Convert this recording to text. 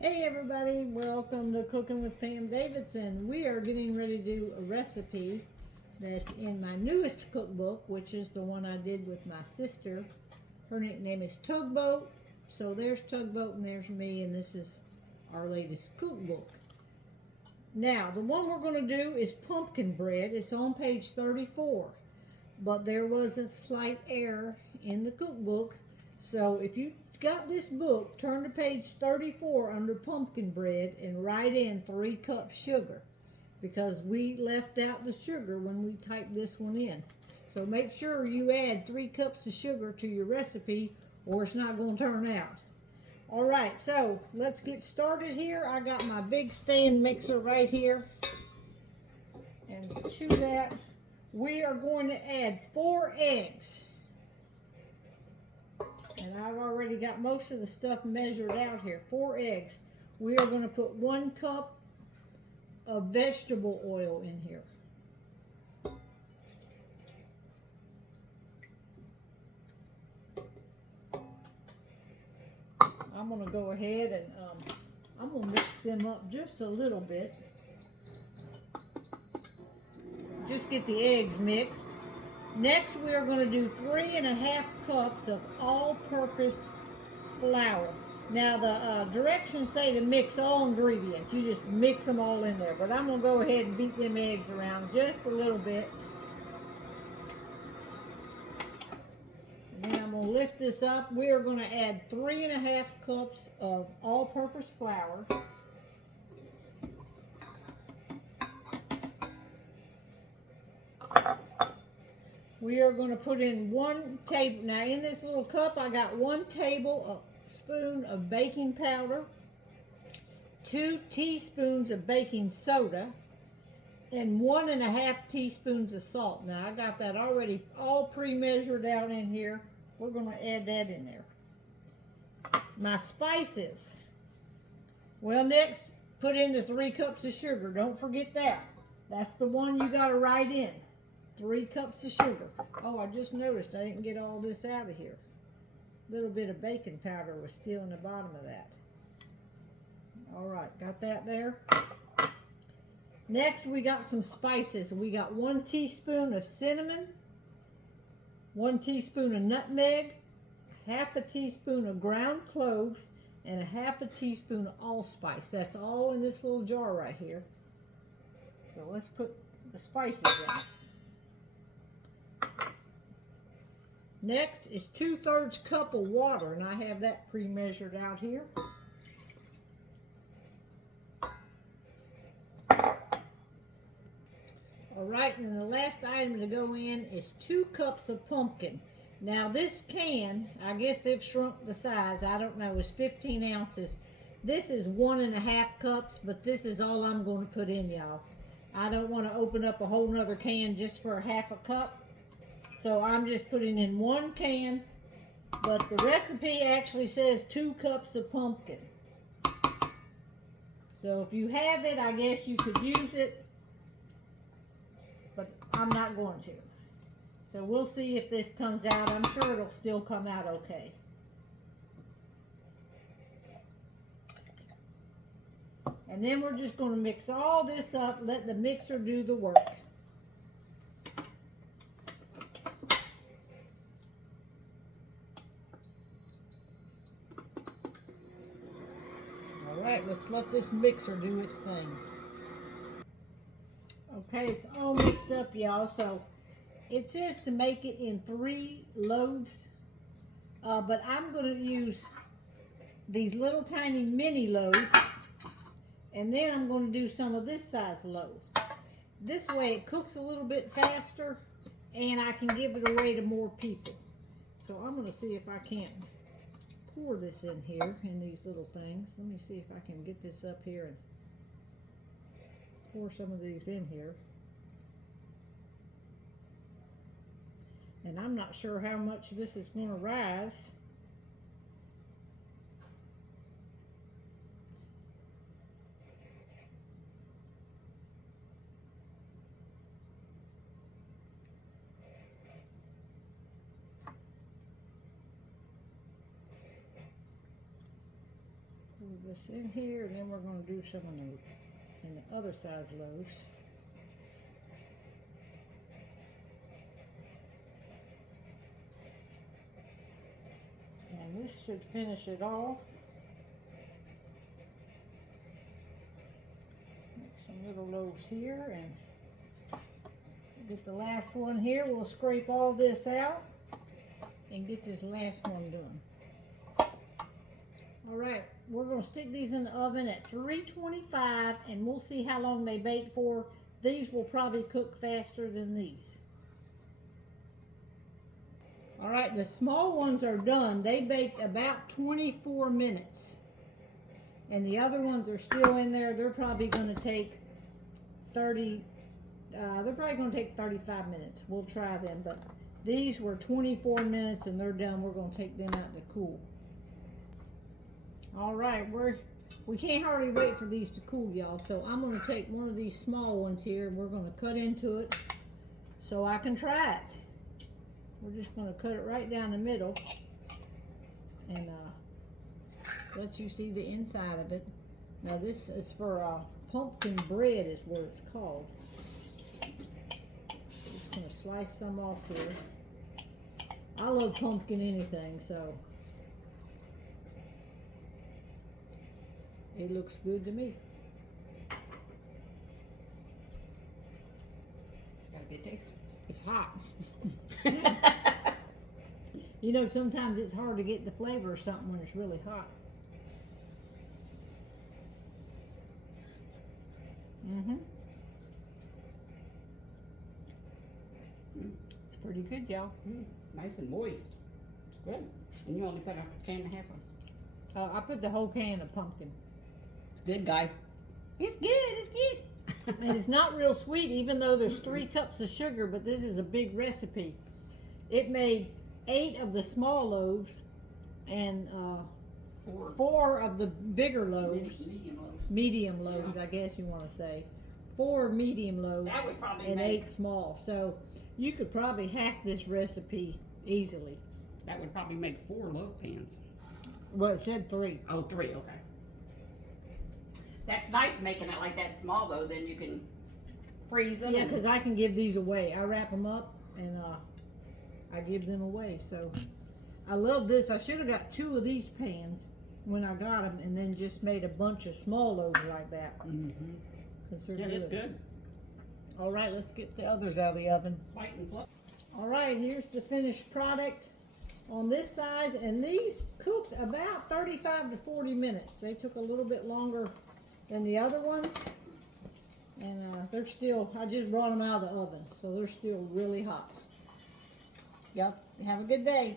Hey everybody, welcome to Cooking with Pam Davidson. We are getting ready to do a recipe that's in my newest cookbook, which is the one I did with my sister. Her nickname is Tugboat. So there's Tugboat and there's me, and this is our latest cookbook. Now, the one we're going to do is pumpkin bread. It's on page 34, but there was a slight error in the cookbook. So if you got this book, turn to page 34 under pumpkin bread and write in 3 cups sugar, because we left out the sugar when we typed this one in. So make sure you add 3 cups of sugar to your recipe or it's not going to turn out. All right, so let's get started here. I got my big stand mixer right here, and to that we are going to add 4 eggs. And I've already got most of the stuff measured out here. 4 eggs. We are going to put 1 cup of vegetable oil in here. I'm going to go ahead and I'm going to mix them up just a little bit. Just get the eggs mixed. Next, we are going to do 3½ cups of all-purpose flour. Now, the directions say to mix all ingredients. You just mix them all in there. But I'm going to go ahead and beat them eggs around just a little bit. And then I'm going to lift this up. We are going to add 3½ cups of all-purpose flour. We are going to put in 1 table. Now, in this little cup, I got 1 tablespoon of baking powder, 2 teaspoons of baking soda, and 1½ teaspoons of salt. Now, I got that already all pre-measured out in here. We're going to add that in there. My spices. Well, next, put in the 3 cups of sugar. Don't forget that. That's the one you got to write in. 3 cups of sugar. Oh, I just noticed I didn't get all this out of here. A little bit of baking powder was still in the bottom of that. All right, got that there. Next, we got some spices. We got 1 teaspoon of cinnamon, 1 teaspoon of nutmeg, ½ teaspoon of ground cloves, and ½ teaspoon of allspice. That's all in this little jar right here. So let's put the spices in. Next is 2/3 cup of water, and I have that pre-measured out here. All right, and the last item to go in is 2 cups of pumpkin. Now this can, I guess they've shrunk the size, I don't know, it's 15 ounces. This is 1½ cups, but this is all I'm going to put in, y'all. I don't want to open up a whole nother can just for ½ cup. So I'm just putting in 1 can, but the recipe actually says 2 cups of pumpkin. So if you have it, I guess you could use it, but I'm not going to. So we'll see if this comes out. I'm sure it'll still come out okay. And then we're just going to mix all this up, let the mixer do the work. Alright, let's let this mixer do its thing. Okay, it's all mixed up, y'all. So it says to make it in 3 loaves, but I'm going to use these little tiny mini loaves, and then I'm going to do some of this size loaf. This way it cooks a little bit faster, and I can give it away to more people. So I'm going to see if I can't pour this in here in these little things. Let me see if I can get this up here and pour some of these in here. And I'm not sure how much this is going to rise. Put this in here, and then we're going to do some in the other size loaves. And this should finish it off. Make some little loaves here and get the last one here. We'll scrape all this out and get this last one done. All right, we're going to stick these in the oven at 325 and we'll see how long they bake for. These will probably cook faster than these. All right, the small ones are done. They baked about 24 minutes. And the other ones are still in there. They're probably going to take 35 minutes. We'll try them, but these were 24 minutes and they're done. We're going to take them out to cool. All right, we can't hardly wait for these to cool, y'all. So I'm going to take one of these small ones here and we're going to cut into it so I can try it. We're just going to cut it right down the middle and let you see the inside of it. Now this is for pumpkin bread is what it's called. Just going to slice some off here. I love pumpkin anything, so it looks good to me. It's got to be tasty. It's hot. You know, sometimes it's hard to get the flavor of something when it's really hot. It's pretty good, y'all. Nice and moist. Good. And you only put a can and a half of. I put the whole can of pumpkin. It's good, guys. It's good. It's good. And it's not real sweet, even though there's 3 cups of sugar, but this is a big recipe. It made 8 of the small loaves and 4 of the bigger loaves. Medium loaves, I guess you want to say. 4 medium loaves That would probably and make 8 small. So you could probably half this recipe easily. That would probably make 4 loaf pans. Well, it said 3. Oh, 3, okay. That's nice making it like that small, though. Then you can freeze them. Yeah, because I can give these away. I wrap them up and I give them away. So I love this. I should have got 2 of these pans when I got them and then just made a bunch of small loaves like that. Yeah, it's good. All right, let's get the others out of the oven. White and fluffy. All right, here's the finished product on this size, and these cooked about 35 to 40 minutes. They took a little bit longer than the other ones, and they're still, I just brought them out of the oven, so they're still really hot. Yep, have a good day.